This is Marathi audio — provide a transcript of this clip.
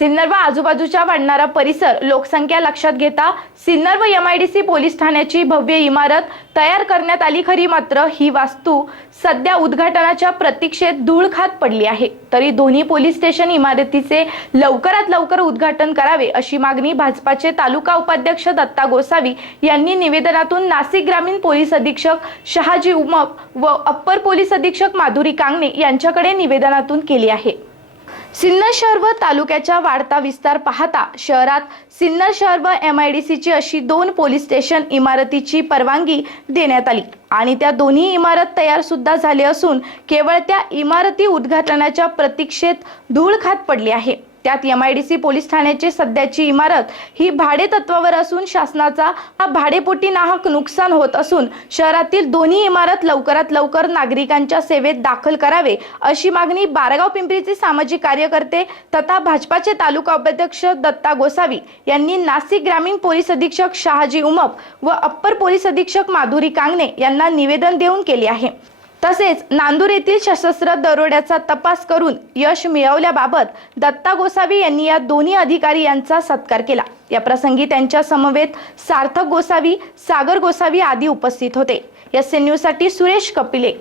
सिन्नर व आजूबाजूच्या वाढणारा परिसर लोकसंख्या लक्षात घेता सिन्नर व एमआयडीसी पोलीस ठाण्याची भव्य इमारत तयार करण्यात आली खरी मात्र ही वास्तू सध्या उद्घाटनाच्या प्रतीक्षेत धूळ खात पडली आहे. तरी दोन्ही पोलीस स्टेशन इमारतीचे लवकरात लवकर उद्घाटन करावे अशी मागणी भाजपाचे तालुका उपाध्यक्ष दत्ता गोसावी यांनी निवेदनातून नाशिक ग्रामीण पोलीस अधीक्षक शहाजी उमप व अप्पर पोलीस अधीक्षक माधुरी कांगणे यांच्याकडे निवेदनातून केली आहे. सिन्नर शहर व तालुक्याचा वाढता विस्तार पाहता शहरात सिन्नर शहर व एम आय डी सीची अशी दोन पोलीस स्टेशन इमारतीची परवानगी देण्यात आली. आणि त्या दोन्ही इमारत तयार सुद्धा झाले असून केवळ त्या इमारती उद्घाटनाच्या प्रतीक्षेत धूळ खात पडली आहे. त्यात M I D C police ठाण्याची सध्याची इमारत ही भाडे तत्वावर असून शासनाचा हा भाडेपोटी नाहक नुकसान होत असून शहरातील दोन्ही इमारत लवकरात लवकर नागरिकांच्या सेवेत दाखल करावे अशी मागणी बारगाव पिंपरीचे सामाजिक कार्यकर्ते तथा भाजपाचे तालुका उपाध्यक्ष दत्ता गोसावी यांनी नाशिक ग्रामीण पोलीस अधीक्षक शहाजी उमप व अप्पर पोलीस अधीक्षक माधुरी कांगणे यांना निवेदन देऊन केले आहे. तसेच नांदूर येथील सशस्त्र दरोड्याचा तपास करून यश मिळवल्याबाबत दत्ता गोसावी यांनी या दोन्ही अधिकारी यांचा सत्कार केला. या प्रसंगी त्यांच्या समवेत सार्थक गोसावी सागर गोसावी आदी उपस्थित होते. S N Suresh Kapile.